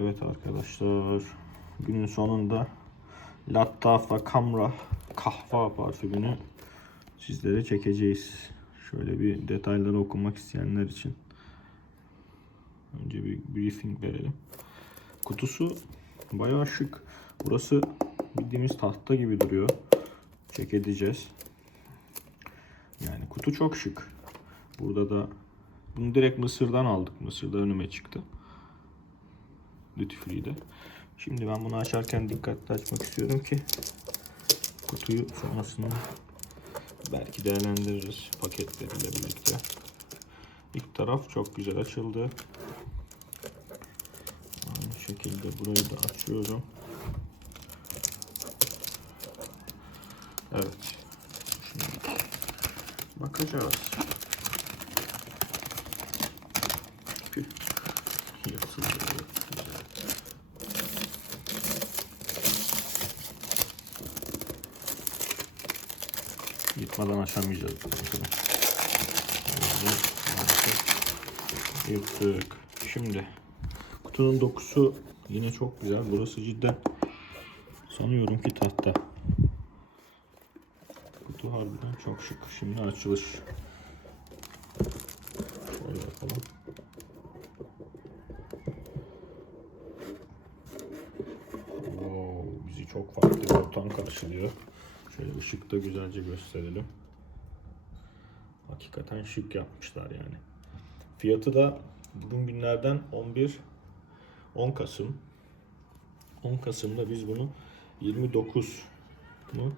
Evet arkadaşlar. Günün sonunda Lattafa Camra kahva parfümünü sizlere çekeceğiz. Şöyle bir detayları okumak isteyenler için. Önce bir briefing verelim. Kutusu bayağı şık. Burası bildiğimiz tahta gibi duruyor. Çek edeceğiz. Yani kutu çok şık. Burada da bunu direkt Mısır'dan aldık. Mısır'da önüme çıktı. Free'de. Şimdi ben bunu açarken dikkatli açmak istiyorum ki kutuyu sonrasında belki değerlendiririz paketleriyle birlikte. İlk taraf çok güzel açıldı. Aynı şekilde burayı da açıyorum. Evet. Şimdi bakacağız. Yırtmadan açamayacağız. bakalım. Yırttık. Şimdi kutunun dokusu yine çok güzel. Burası cidden sanıyorum ki tahta. Kutu harbiden çok şık. Şimdi açılış. Şöyle yapalım. Wow, bizi çok farklı bir ortam karşılıyor. Şöyle ışıkta güzelce gösterelim. Hakikaten şık yapmışlar yani. Fiyatı da bugün günlerden 11 10 Kasım. 10 Kasım'da biz bunu 29 mu?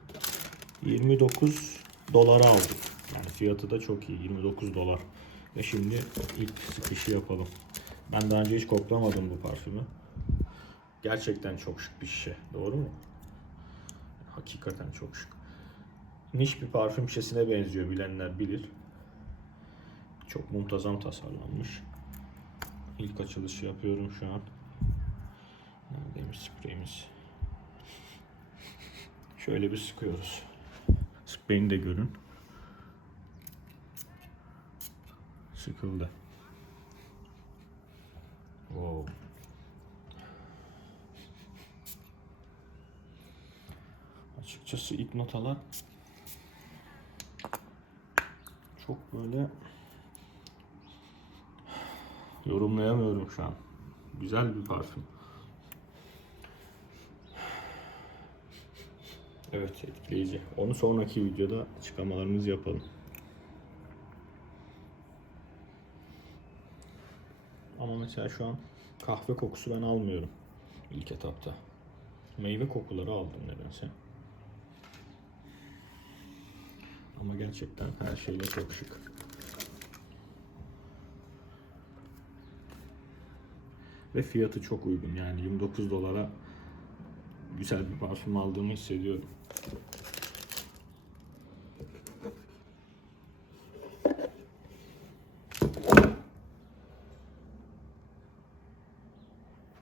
29 dolara aldık. Yani fiyatı da çok iyi. 29 dolar. Ve şimdi ilk sıkışı yapalım. Ben daha önce hiç koklamadım bu parfümü. Gerçekten çok şık bir şişe. Doğru mu? Hakikaten çok şık. Niş bir parfüm şişesine benziyor bilenler bilir. Çok muntazam tasarlanmış. İlk açılışı yapıyorum şu an. Neredeymiş spreyimiz? Şöyle bir sıkıyoruz. Spreyini de görün. Sıkıldı. Wow. Açıkçası ilk notalar çok böyle yorumlayamıyorum şu an. Güzel bir parfüm. Evet etkileyici. Onu sonraki videoda açıklamalarımızı yapalım. Ama mesela şu an kahve kokusu ben almıyorum ilk etapta. Meyve kokuları aldım nedense. Ama gerçekten her şeyle çok şık. Ve fiyatı çok uygun yani 29 dolara güzel bir parfüm aldığımı hissediyorum.